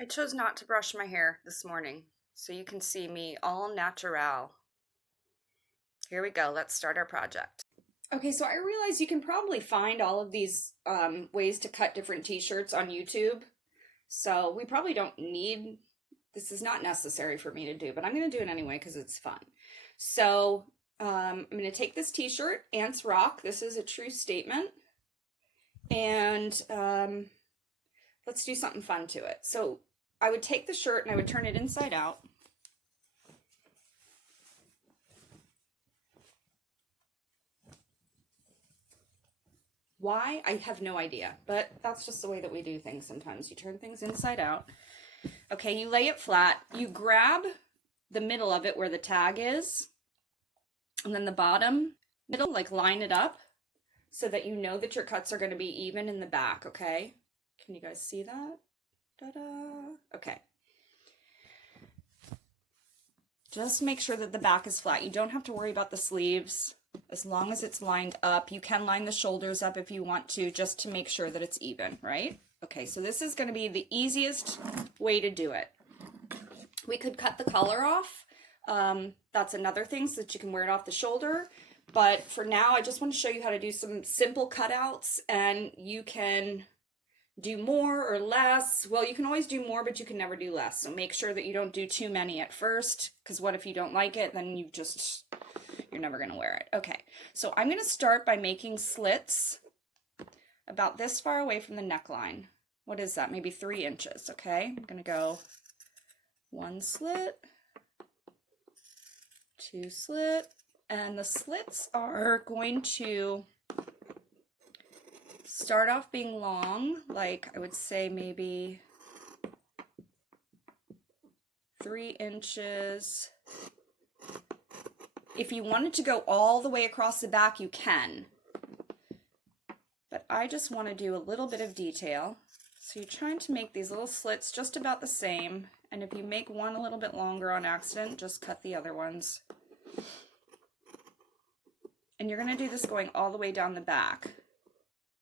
I chose not to brush my hair this morning, so you can see me all natural. Here we go, let's start our project. Okay, so I realize you can probably find all of these ways to cut different t-shirts on YouTube. So we probably don't need, this is not necessary for me to do, but I'm gonna do it anyway because it's fun. So I'm gonna take this t-shirt, Ants Rock, this is a true statement, and let's do something fun to it. So I would take the shirt and I would turn it inside out. Why? I have no idea, but that's just the way that we do things sometimes. You turn things inside out. Okay, you lay it flat. You grab the middle of it where the tag is, and then the bottom middle, like line it up so that you know that your cuts are going to be even in the back, okay? Can you guys see that? Ta-da! Okay. Just make sure that the back is flat. You don't have to worry about the sleeves as long as it's lined up. You can line the shoulders up if you want to, just to make sure that it's even, right? Okay, so this is going to be the easiest way to do it. We could cut the collar off. That's another thing, so that you can wear it off the shoulder. But for now, I just want to show you how to do some simple cutouts, and you can do more or less. Well, you can always do more, but you can never do less. So make sure that you don't do too many at first, because what if you don't like it? Then you're never going to wear it. Okay, so I'm going to start by making slits about this far away from the neckline. What is that? Maybe 3 inches, okay? I'm going to go 1 slit, 2 slit, and the slits are going to start off being long, like I would say maybe 3 inches. If you wanted to go all the way across the back, you can. But I just want to do a little bit of detail. So you're trying to make these little slits just about the same. And if you make one a little bit longer on accident, just cut the other ones. And you're going to do this going all the way down the back.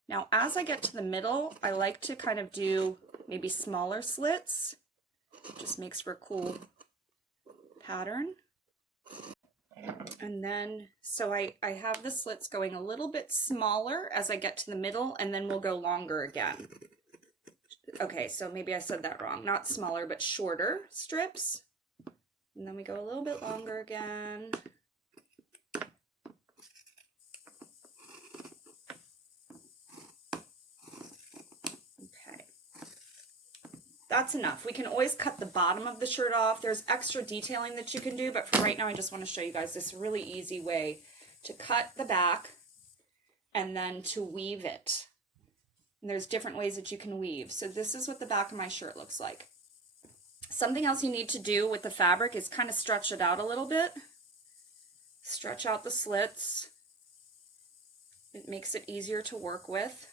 Now, as I get to the middle, I like to kind of do maybe smaller slits. It just makes for a cool pattern. And then, so I have the slits going a little bit smaller as I get to the middle, and then we'll go longer again. Okay, so maybe I said that wrong. Not smaller, but shorter strips. And then we go a little bit longer again. That's enough. We can always cut the bottom of the shirt off. There's extra detailing that you can do, but for right now, I just want to show you guys this really easy way to cut the back and then to weave it. And there's different ways that you can weave. So this is what the back of my shirt looks like. Something else you need to do with the fabric is kind of stretch it out a little bit. Stretch out the slits. It makes it easier to work with.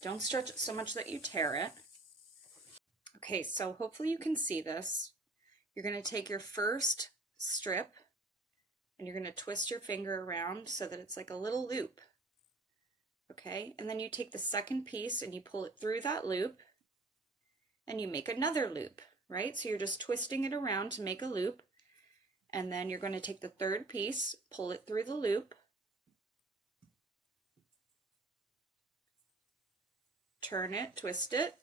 Don't stretch it so much that you tear it. Okay, so hopefully you can see this. You're going to take your first strip and you're going to twist your finger around so that it's like a little loop. Okay, and then you take the second piece and you pull it through that loop and you make another loop, right? So you're just twisting it around to make a loop. And then you're going to take the third piece, pull it through the loop, turn it, twist it.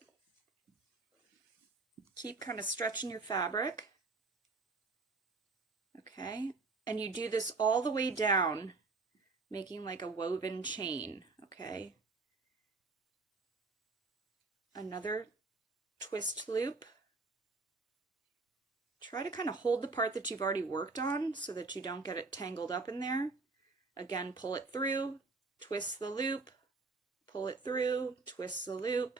Keep kind of stretching your fabric. Okay, and you do this all the way down, making like a woven chain, okay? Another twist loop. Try to kind of hold the part that you've already worked on so that you don't get it tangled up in there. Again, pull it through, twist the loop, pull it through, twist the loop.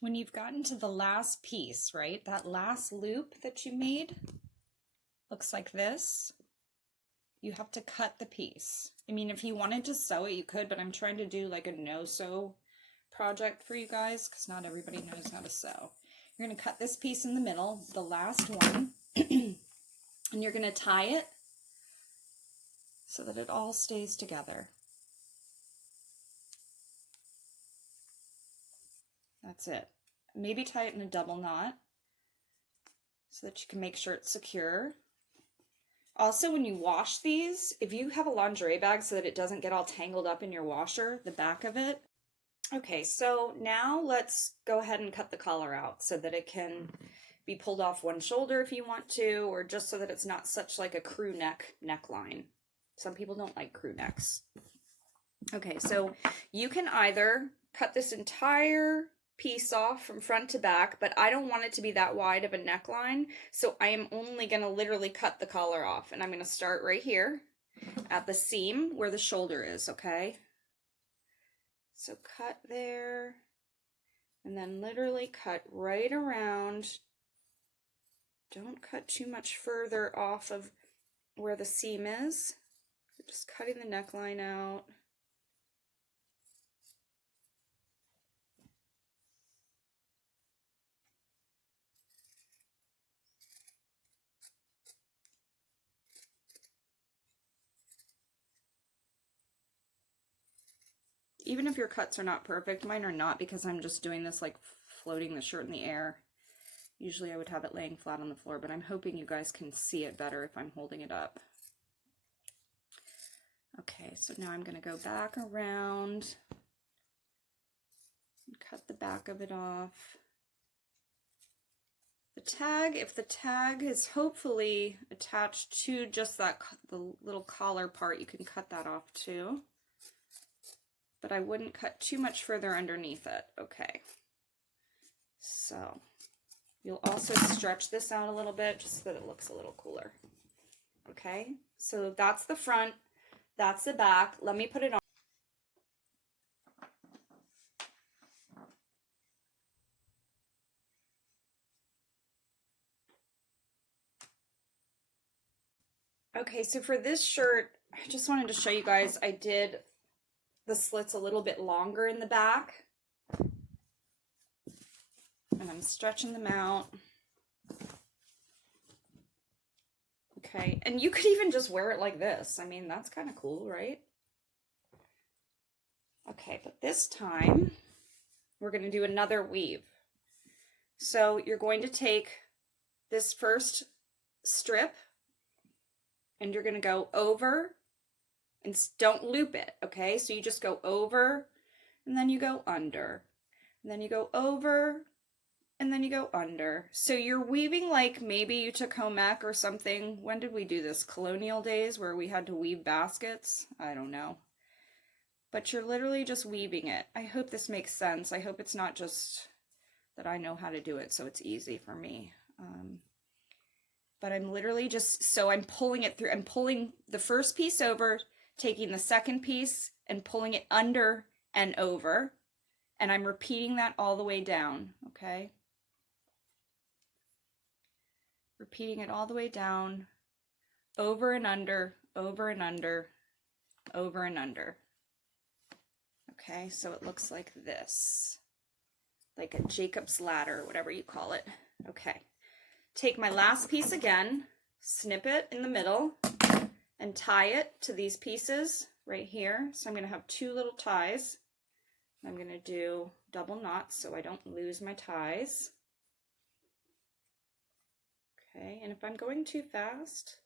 When you've gotten to the last piece, right, that last loop that you made looks like this, you have to cut the piece. I mean, if you wanted to sew it, you could, but I'm trying to do like a no-sew project for you guys because not everybody knows how to sew. You're going to cut this piece in the middle, the last one, and you're going to tie it so that it all stays together. That's it. maybe tie it in a double knot so that you can make sure it's secure. Also, when you wash these, if you have a lingerie bag so that it doesn't get all tangled up in your washer, the back of it. Okay, so now let's go ahead and cut the collar out so that it can be pulled off one shoulder if you want to, or just so that it's not such like a crew neck neckline. Some people don't like crew necks. Okay, so you can either cut this entire piece off from front to back, but I don't want it to be that wide of a neckline, so I am only going to literally cut the collar off, and I'm going to start right here at the seam where the shoulder is, okay? So cut there, and then literally cut right around. Don't cut too much further off of where the seam is. Just cutting the neckline out. Even if your cuts are not perfect, mine are not because I'm just doing this like floating the shirt in the air. Usually I would have it laying flat on the floor, but I'm hoping you guys can see it better if I'm holding it up. Okay, so now I'm going to go back around and cut the back of it off. The tag, if the tag is hopefully attached to just that, the little collar part, you can cut that off too. But I wouldn't cut too much further underneath it. Okay. So you'll also stretch this out a little bit just so that it looks a little cooler. Okay, so that's the front, that's the back. Let me put it on. Okay, so for this shirt, I just wanted to show you guys, I did the slits a little bit longer in the back. And I'm stretching them out. Okay, and you could even just wear it like this. I mean, that's kind of cool, right? Okay, but this time, we're going to do another weave. So you're going to take this first strip, and you're going to go over, and don't loop it, okay? So you just go over, and then you go under, and then you go over, and then you go under. So you're weaving like maybe you took home ec or something. When did we do this? Colonial days where we had to weave baskets? I don't know. But you're literally just weaving it. I hope this makes sense. I hope it's not just that I know how to do it so it's easy for me. But I'm literally just, so I'm pulling it through. I'm pulling the first piece over, taking the second piece and pulling it under and over. And I'm repeating that all the way down, okay? Repeating it all the way down, over and under, over and under, over and under. Okay, so it looks like this, like a Jacob's ladder, whatever you call it. Okay, take my last piece again, snip it in the middle, and tie it to these pieces right here. So I'm going to have two little ties. I'm going to do double knots so I don't lose my ties. Okay, and if I'm going too fast,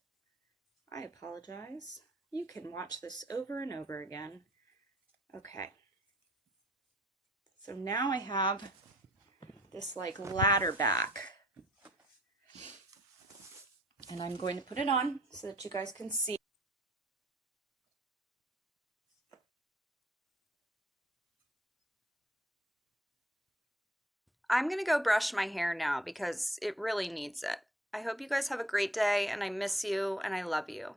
I apologize. You can watch this over and over again. Okay. So now I have this like ladder back. And I'm going to put it on so that you guys can see. I'm going to go brush my hair now because it really needs it. I hope you guys have a great day, and I miss you and I love you.